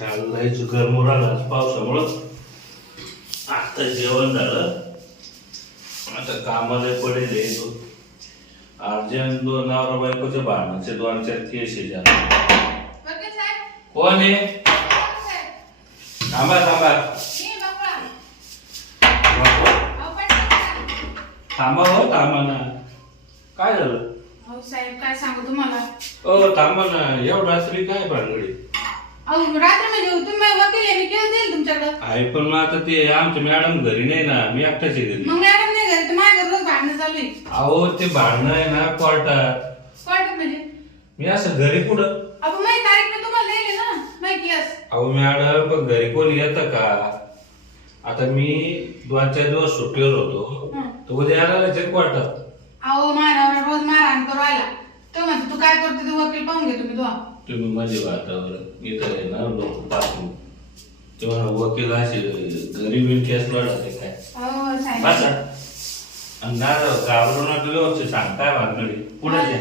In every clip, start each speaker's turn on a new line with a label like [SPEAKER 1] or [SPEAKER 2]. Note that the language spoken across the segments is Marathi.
[SPEAKER 1] शाळेला जायचं गरम राहिलं पावसामुळं. आता जेवण झालं. आता कामाला पडेल तो अर्जंट दोन नवरा बायकोचे भांडणाचे दोन चार केस कोण आहे? थांबा थांबा.
[SPEAKER 2] करा.
[SPEAKER 1] थांबा हो. थांबा ना. काय झालं?
[SPEAKER 2] साहेब काय सांगू तुम्हाला?
[SPEAKER 1] ओ थांबा ना. एवढं रात्री काय भानगडी?
[SPEAKER 2] अहो रात्री म्हणजे तुम्ही वकील आहे मी केस देईल तुमच्याकडं.
[SPEAKER 1] आहे पण मग आता ते आमच्या मॅडम घरी नाही ना मी एकटाच आहे घरी.
[SPEAKER 2] मग मॅडम नाही घरी तर माझ्या रोज भांडणं चालू आहे.
[SPEAKER 1] अहो ते भांडणं आहे ना कोर्टात.
[SPEAKER 2] कोर्टात म्हणजे?
[SPEAKER 1] मी असं घरी कुठं?
[SPEAKER 2] अहो माझी तारीख मी तुम्हाला दिली ना माझी केस.
[SPEAKER 1] अहो मॅडम पण घरी कोणी येतं का? आता मी दोन चार दिवस सुट्टीवर होतो.
[SPEAKER 2] हं.
[SPEAKER 1] तर उद्या यायला चेक कोर्टात.
[SPEAKER 2] अहो माझ्या नवरा रोज मारहाण करू आला तो म्हणतो तू काय करतो ते वकील पाहून घेतो मी तुला
[SPEAKER 1] तुम्ही माझे वातावरण इथं आहे ना लोक पाहतो तेव्हा वकील असे घरी केस लढत काय? बसा. आणि ना व्यवस्थित सांग. काय पुढे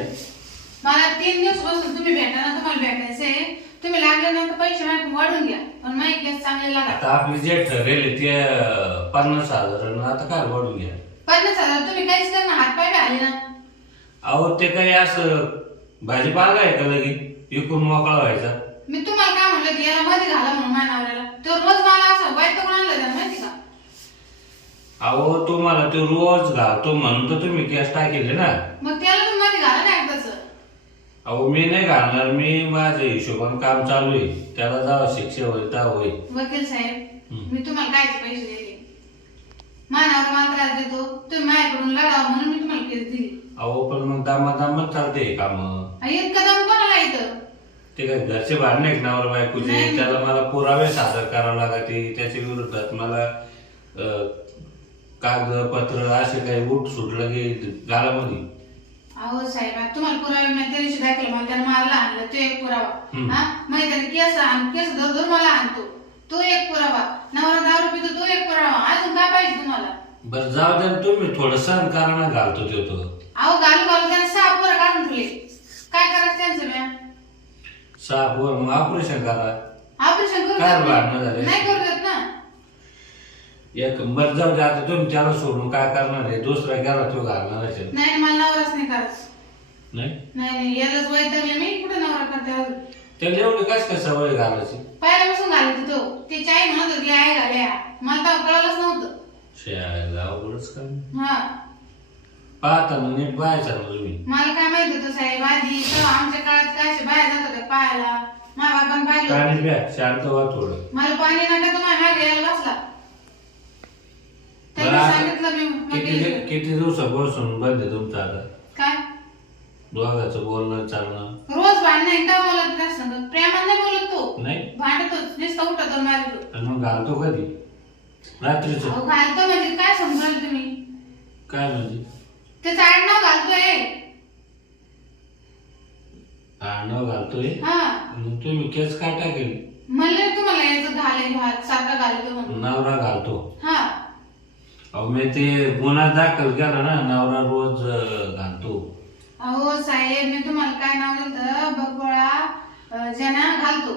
[SPEAKER 2] मला तीन दिवस बसून तुम्ही भेटा ना तुम्हाला भेटायचंय तुम्ही लागले ना तर पैसे माझ्याकडून वाढून घ्या. पण माझी केस चांगली लागा.
[SPEAKER 1] आता आपले जे ठरेल ते अं, पन्नास हजार आणि आता काय वाढून घ्या?
[SPEAKER 2] पन्नास हजार तुम्ही काहीच करणार हात पाय आले ना.
[SPEAKER 1] अहो ते काही असं भाजीपाला आहे का लगी विकून मोकळा व्हायचा.
[SPEAKER 2] मी तुम्हाला काय म्हणलं की याला मध्ये घाला म्हणून माझ्या नवऱ्याला. तो रोज मला असं वाईट करून आणलं त्यानं माहिती का?
[SPEAKER 1] अहो तुम्हाला ते रोज घालतो म्हणून तर तुम्ही केस टाकेले ना.
[SPEAKER 2] मग त्याला तुम्ही मध्ये घाला ना एकदाच.
[SPEAKER 1] अहो मी नाही घालणार मी माझ्या हिशोबाने काम चालू आहे. त्याला जावं शिक्षा होईल त्या होईल.
[SPEAKER 2] वकील साहेब
[SPEAKER 1] हम्म.
[SPEAKER 2] मी तुम्हाला काय पैसे दिले. मानावर मला त्रास देतो. तुम्ही माझ्याकडून लढावा म्हणून मी तुम्हाला केस दिली.
[SPEAKER 1] अहो पण मग दामा दामत चालते काम.
[SPEAKER 2] इतकं दम कोणाला इथं.
[SPEAKER 1] ते काय घरचे भांडणे आहेत नवरा बायकोचे
[SPEAKER 2] नाही.
[SPEAKER 1] त्याला मला पुरावे सादर करावे लागते त्याच्या विरोधात मला अं, कागदपत्र असे काही उठ सुटलं की गालामध्ये.
[SPEAKER 2] अहो साहेब तुम्हाला पुरावे त्या दिवशी दाखवलं मला त्याने मारला आणलं तो एक पुरावा.
[SPEAKER 1] हम्म.
[SPEAKER 2] हा? मग त्याने केस आण केस धर धर मला आणतो. तो एक पुरावा. नवरा दारू पितो तो एक पुरावा. अजून काय पाहिजे तुम्हाला?
[SPEAKER 1] बरं जाऊ द्या ना तुम्ही थोडं सहन कारण घालतो ते तो.
[SPEAKER 2] अहो घालू घालू त्याने सहा पोरं काढून ठेवले काय करायचं त्यांचं म्या
[SPEAKER 1] साप वर मग ऑपरेशन करा.
[SPEAKER 2] ऑपरेशन करू
[SPEAKER 1] काय
[SPEAKER 2] देत
[SPEAKER 1] भांडणं झाले?
[SPEAKER 2] नाही करू देत ना.
[SPEAKER 1] एक बरं जाऊ आता तुम्ही त्याला सोडून काय करणार आहे? दुसरा गेला तो घालणार असेल.
[SPEAKER 2] नाही मला नवराच नाही करायचं.
[SPEAKER 1] नाही?
[SPEAKER 2] नाही नाही यालाच वैतागले मी कुठे नवरा करते? अजून
[SPEAKER 1] त्याला एवढी काय काय सवय घालायची?
[SPEAKER 2] पहिल्यापासून घालत तो त्याची आई म्हणत होती आई घाल्या मला तर कळलंच नव्हतं.
[SPEAKER 1] शाळेला अवघडच काय
[SPEAKER 2] हा.
[SPEAKER 1] नीट पाहायचा ना तुम्ही.
[SPEAKER 2] मला काय माहीत होतं साहेब? आधी तेव्हा आमच्या काळात काय असे बाहेर जात होते पायाला माझ्या बाबांनी पाहिलं
[SPEAKER 1] पाणी. प्या शांत व्हा थोडं.
[SPEAKER 2] मला पाणी नका तर माझ्या मागे यायला बसला. त्यांनी
[SPEAKER 1] बरं,
[SPEAKER 2] सांगितलं मी मग
[SPEAKER 1] किती दिवसापासून बंद आहे तुमचं आता?
[SPEAKER 2] काय?
[SPEAKER 1] दोघाचं बोलणं चालणं?
[SPEAKER 2] रोज भांडण आहे का बोलत सांगत? नाही बोलत तो?
[SPEAKER 1] नाही.
[SPEAKER 2] भांडतोच नुसतं उठतो मारतो.
[SPEAKER 1] आणि मग घालतो कधी? रात्रीच.
[SPEAKER 2] अहो घालतो म्हणजे काय समजाल तुम्ही?
[SPEAKER 1] काय म्हणजे?
[SPEAKER 2] त्याचं आडनाव घालतोय.
[SPEAKER 1] आडनाव घालतोय.
[SPEAKER 2] हा.
[SPEAKER 1] मग तुम्ही केस काय टाकेल
[SPEAKER 2] म्हणलं तुम्हाला याचं घाले घाल सारखा घालतो म्हणून.
[SPEAKER 1] नवरा घालतो.
[SPEAKER 2] हा.
[SPEAKER 1] अहो मी ते गुन्हा दाखल केला ना नवरा रोज अं, घालतो.
[SPEAKER 2] अहो साहेब मी तुम्हाला काय नाव बगोळा अं, जना घालतो.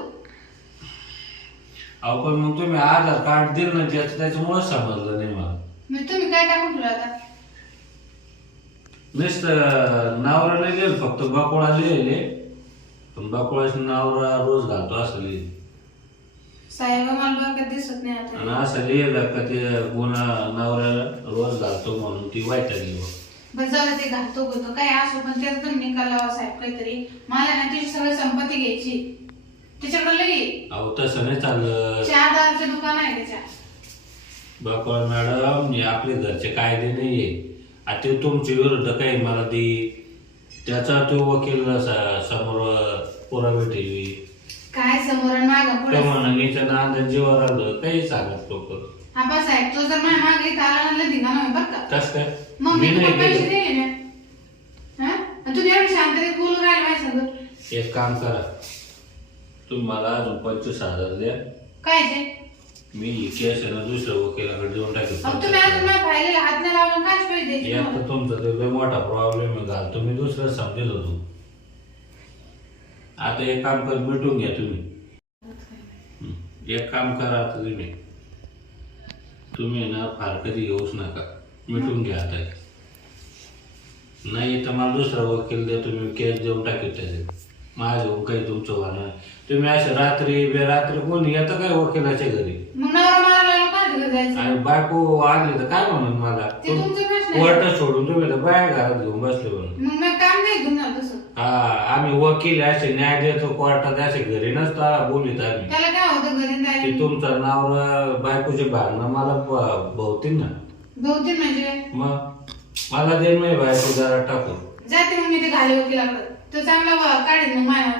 [SPEAKER 1] अहो पण मग तुम्ही आधार कार्ड दिलं ना त्याचं त्याच्यामुळे समजलं नाही मला.
[SPEAKER 2] मी तुम्ही काय टाकून ठेवलं आता?
[SPEAKER 1] नुसतं नवरा नाही लिहिलं फक्त बाकोळा लिहिले पण बाकोळाचं नवरा रोज घालतो असं लिहिलं
[SPEAKER 2] साहेब मला डोक्यात दिसत नाही
[SPEAKER 1] आणि
[SPEAKER 2] आता.
[SPEAKER 1] असं लिहिलं का ते गुन्हा नवऱ्याला रोज घालतो म्हणून ती वाईटाली बुवा.
[SPEAKER 2] बस जाऊ दे, ते घालतो बोलतो काय असो पण त्याचा तुम्ही निकाल लावा साहेब काहीतरी. मला ना तिची सगळी संपत्ती घ्यायची. तिच्याकडे लगे.
[SPEAKER 1] अहो तसं नाही चाललं
[SPEAKER 2] चार दाराचे दुकान आहे त्याच्या
[SPEAKER 1] बाकोळ मॅडम हे आपले घरचे कायदे नाहीये. आता ते तुमच्या विरुद्ध काही मला दे त्याचा तो वकील स- समोर पुरावे ठेवी
[SPEAKER 2] काय समोर आणि मागं
[SPEAKER 1] तो
[SPEAKER 2] पुढे
[SPEAKER 1] नांदा जीवावर आलं काही सांगत लोक
[SPEAKER 2] हा बा साहेब तो जर माझ्या मागे इथं आला ना धिंगाणा होईल बरं का?
[SPEAKER 1] कस काय?
[SPEAKER 2] मग मी
[SPEAKER 1] मी नाही
[SPEAKER 2] तुम्हाला पैसे
[SPEAKER 1] गेलो
[SPEAKER 2] दिले ना. हा? आणि तुम्ही एवढी शांततेत बोलून राहिले माझ्या संग
[SPEAKER 1] एक काम करा. तुम्ही मला अजून पंचवीस हजार द्या.
[SPEAKER 2] काय ते
[SPEAKER 1] मी केस आहे ना दुसऱ्या वकिलाकडे देऊन टाकेल.
[SPEAKER 2] तुम्ही अजून माझ्या फायलेला हात नाही लावला काय द्यायचे
[SPEAKER 1] एक? तर तुमचा तो लय मोठा प्रॉब्लेम आहे घाल तुम्ही दुसरं समजेल होतो. आता एक काम कर मिटून घ्या तुम्ही. हं. एक काम करा आता तुम्ही. तुम्ही ना फार कधी घेऊच नका. मिटून घ्या आता. नाही तर मला दुसरा वकील द्या तुम्ही केस देऊन टाकेल त्याचे. माझं काही तुमचं वाहन तुम्ही असे रात्री बेरात्री कोणी येतं काय वकिलाच्या घरी?
[SPEAKER 2] मग नवरा मला लागला काय तिकडे जायचं
[SPEAKER 1] आणि बायको आली तर काय म्हणून मला?
[SPEAKER 2] ते तुमचे प्रश्न आहे.
[SPEAKER 1] कोर्ट सोडून तुम्ही तर बाया घरात घेऊन बसले म्हणून.
[SPEAKER 2] मग मी काम नाही घेऊन जाऊ तसं.
[SPEAKER 1] हा आम्ही वकील असे न्याय देतो कोर्टात असे घरी नसता बोलीत आम्ही.
[SPEAKER 2] त्याला काय होतं घरी
[SPEAKER 1] ते
[SPEAKER 2] जायला
[SPEAKER 1] तुमचं नाव बायकोचे भांडणं मला ब- भोवतील ना.
[SPEAKER 2] बहुतेक म्हणजे?
[SPEAKER 1] मग? मला दे मी बायको जरा टाकून.
[SPEAKER 2] जाते मग मी ते घाले वकिलाकडे. तो चांगला वा- काढेल मग माझ्या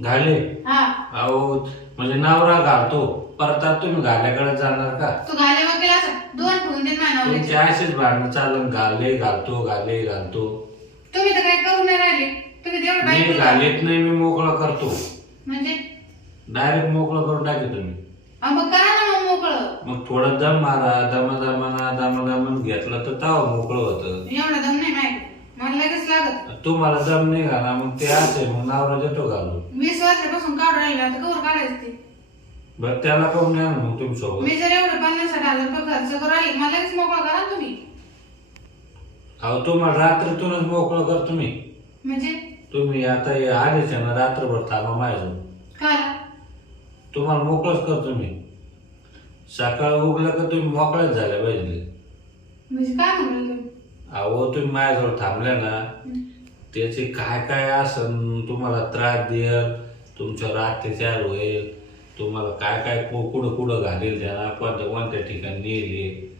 [SPEAKER 1] घाले.
[SPEAKER 2] हा.
[SPEAKER 1] अहो म्हणजे नवरा घालतो. परत आता तुम्ही घाल्याकडे जाणार का?
[SPEAKER 2] तू घाले असा. दोन
[SPEAKER 1] तुमचे
[SPEAKER 2] नवऱ्याची.
[SPEAKER 1] असेच भांडणं चालून घाले घालतो घाले घालतो.
[SPEAKER 2] तुम्ही तर काही करू नाही राहिले. तुम्ही तेवढं
[SPEAKER 1] मी
[SPEAKER 2] बाईक
[SPEAKER 1] घालीत नाही मी मोकळा करतो.
[SPEAKER 2] म्हणजे?
[SPEAKER 1] डायरेक्ट मोकळं करून टाके तुम्ही.
[SPEAKER 2] अहो, मग करा ना मग मोकळं.
[SPEAKER 1] मग थोडं दम मारा. दमा दमाना दमा दमन घेतलं तर ताव मोकळं होतं.
[SPEAKER 2] एवढा दम मला लगेच लागत.
[SPEAKER 1] तुम्हाला दम नाही घाला मग ते असे मग नावरा देतो घालून.
[SPEAKER 2] वीस वर्षापासून काढून राहिले आता कवर काढायचं ते?
[SPEAKER 1] बरं त्याला काऊन द्या ना मग तुम्ही सोबत
[SPEAKER 2] मी जर एवढे पन्नास साठ हजार रुपये खर्च करू राहिले मला लगेच मोकळा करा ना तुम्ही.
[SPEAKER 1] अहो तुम्हाला रात्रीतूनच मोकळं करतो मी
[SPEAKER 2] म्हणजे?
[SPEAKER 1] तुम्ही आता हे आलेच आहे ना रात्रभर थांबा माझ्याजवळ.
[SPEAKER 2] काय?
[SPEAKER 1] तुम्हाला मोकळंच करतो मी सकाळ उगलं का तुम्ही मोकळ्याच झाल्या पाहिजे.
[SPEAKER 2] म्हणजे काय म्हणलं तुम्ही
[SPEAKER 1] अहो तुम्ही माझ्याजवळ थांबल्या ना त्याचे काय काय असन तुम्हाला त्रास देईल तुमच्यावर अत्याचार होईल तुम्हाला काय काय कु- कुठं कुठं घालेल त्यांना कोणत्या कोणत्या ठिकाणी नेले.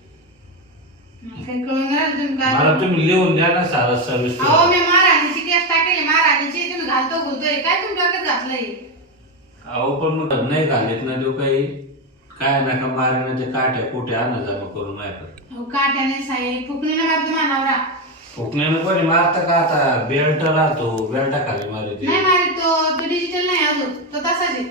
[SPEAKER 2] मला काही कळून नाही राहिलं तुम्ही काय
[SPEAKER 1] मला तुम्ही लिहून द्या ना सारा सर्व्हिस
[SPEAKER 2] अहो मी महाराणीची केस टाकेली महाराणीची तुम्ही घालतो घुलतोय काय तुम्ही डोक्यात घातलंय?
[SPEAKER 1] अहो पण मग नाही घालीत ना देऊ काही. काय नका मारण्याचे काट्या कुठे आणा जमा करून माझ्याकडे.
[SPEAKER 2] काट्याने मारतो मानावरा.
[SPEAKER 1] फुकण्यानं कोणी मारतं का आता? बेल्ट राहतो बेल्टा खाली मारायची
[SPEAKER 2] नाही मारित तो तो डिजिटल नाही अजून तो तसाच आहे.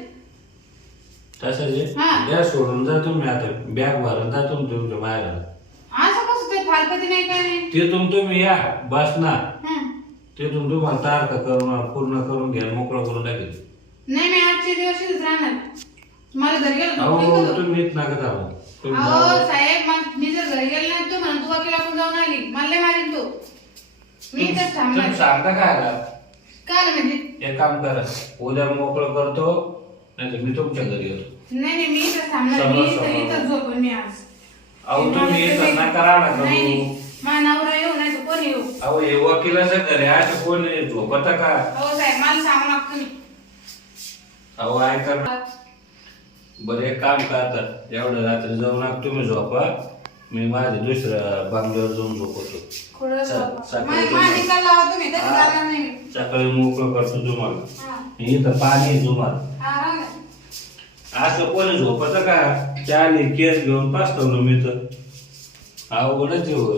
[SPEAKER 1] तसं जे
[SPEAKER 2] हा.
[SPEAKER 1] द्या सोडून जा तुम्ही आता बॅग भरून जा तुम्ही तुमच्या बाहेर
[SPEAKER 2] असं कसं ते फालपती नाही काय नाही?
[SPEAKER 1] तिथून तुम्ही या बस ना.
[SPEAKER 2] हं.
[SPEAKER 1] तिथून तुम्हाला तारखा करून पूर्ण करून घ्या मोकळं करून टाकेल
[SPEAKER 2] नाही नाही आजचे दिवस राहणार. मला घरी गेलो
[SPEAKER 1] अहो
[SPEAKER 2] तर कुठे
[SPEAKER 1] तुम्ही नीट नका तुम्ही
[SPEAKER 2] अहो
[SPEAKER 1] जाऊ.
[SPEAKER 2] साहेब मग मी जर घरी गेले नाही तू म्हणून तू वकिलाकडून जाऊन आली. मला लय मारीन तू. मी
[SPEAKER 1] तुम्ही
[SPEAKER 2] थांबणार.
[SPEAKER 1] सांगता काय?
[SPEAKER 2] काय आलं म्हणजे?
[SPEAKER 1] एक काम करा. उद्या मोकळं करतो नाही तर मी तुमच्या घरी येतो.
[SPEAKER 2] नाही नाही मी इथेच थांबणार.
[SPEAKER 1] समोर,
[SPEAKER 2] मी इथं
[SPEAKER 1] समोर.
[SPEAKER 2] इथंच झोपून मी आज.
[SPEAKER 1] अहो तुम्ही येतात नका राहणार
[SPEAKER 2] नाही
[SPEAKER 1] करू.
[SPEAKER 2] नाही. माझा नवरा येऊ नाही तर कोण येऊ?
[SPEAKER 1] अहो हे वकिलाच्या घरी असे कोण आहे? झोपता का?
[SPEAKER 2] हो साहेब मला सांगू नका तुम्ही.
[SPEAKER 1] अहो ऐका ना. बरं एक काम करता एवढं रात्री जाऊ नका तुम्ही झोपा मी माझ्या दुसऱ्या बंगल्यावर जाऊन झोपवतो
[SPEAKER 2] थोडं मा-. माझी
[SPEAKER 1] हा.
[SPEAKER 2] नाही मी
[SPEAKER 1] सकाळी मोकळं करतो तुम्हाला
[SPEAKER 2] हा.
[SPEAKER 1] इथं पाणी आहे तुम्हाला
[SPEAKER 2] हा, राहू द्या.
[SPEAKER 1] असं कोणी झोपत का चाली केस घेऊन पाचतो ना मी तर अवघडच आहे हो.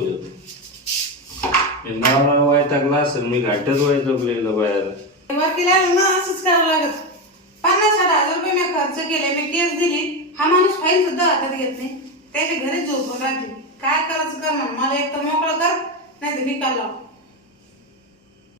[SPEAKER 1] हे नवरा वैतागला असेल मी घाटच वैतागलेलं बाहेर
[SPEAKER 2] वकिलाला ना असंच करावं लागत पन्नास साठ हजार रुपये मी खर्च केले मी केस दिली हा माणूस फाईल सुद्धा हातात घेत नाही. त्याच्या घरी झोपून राहते. काय करायचं कर मला एक तर मोकळं कर नाही तर निकाल लाव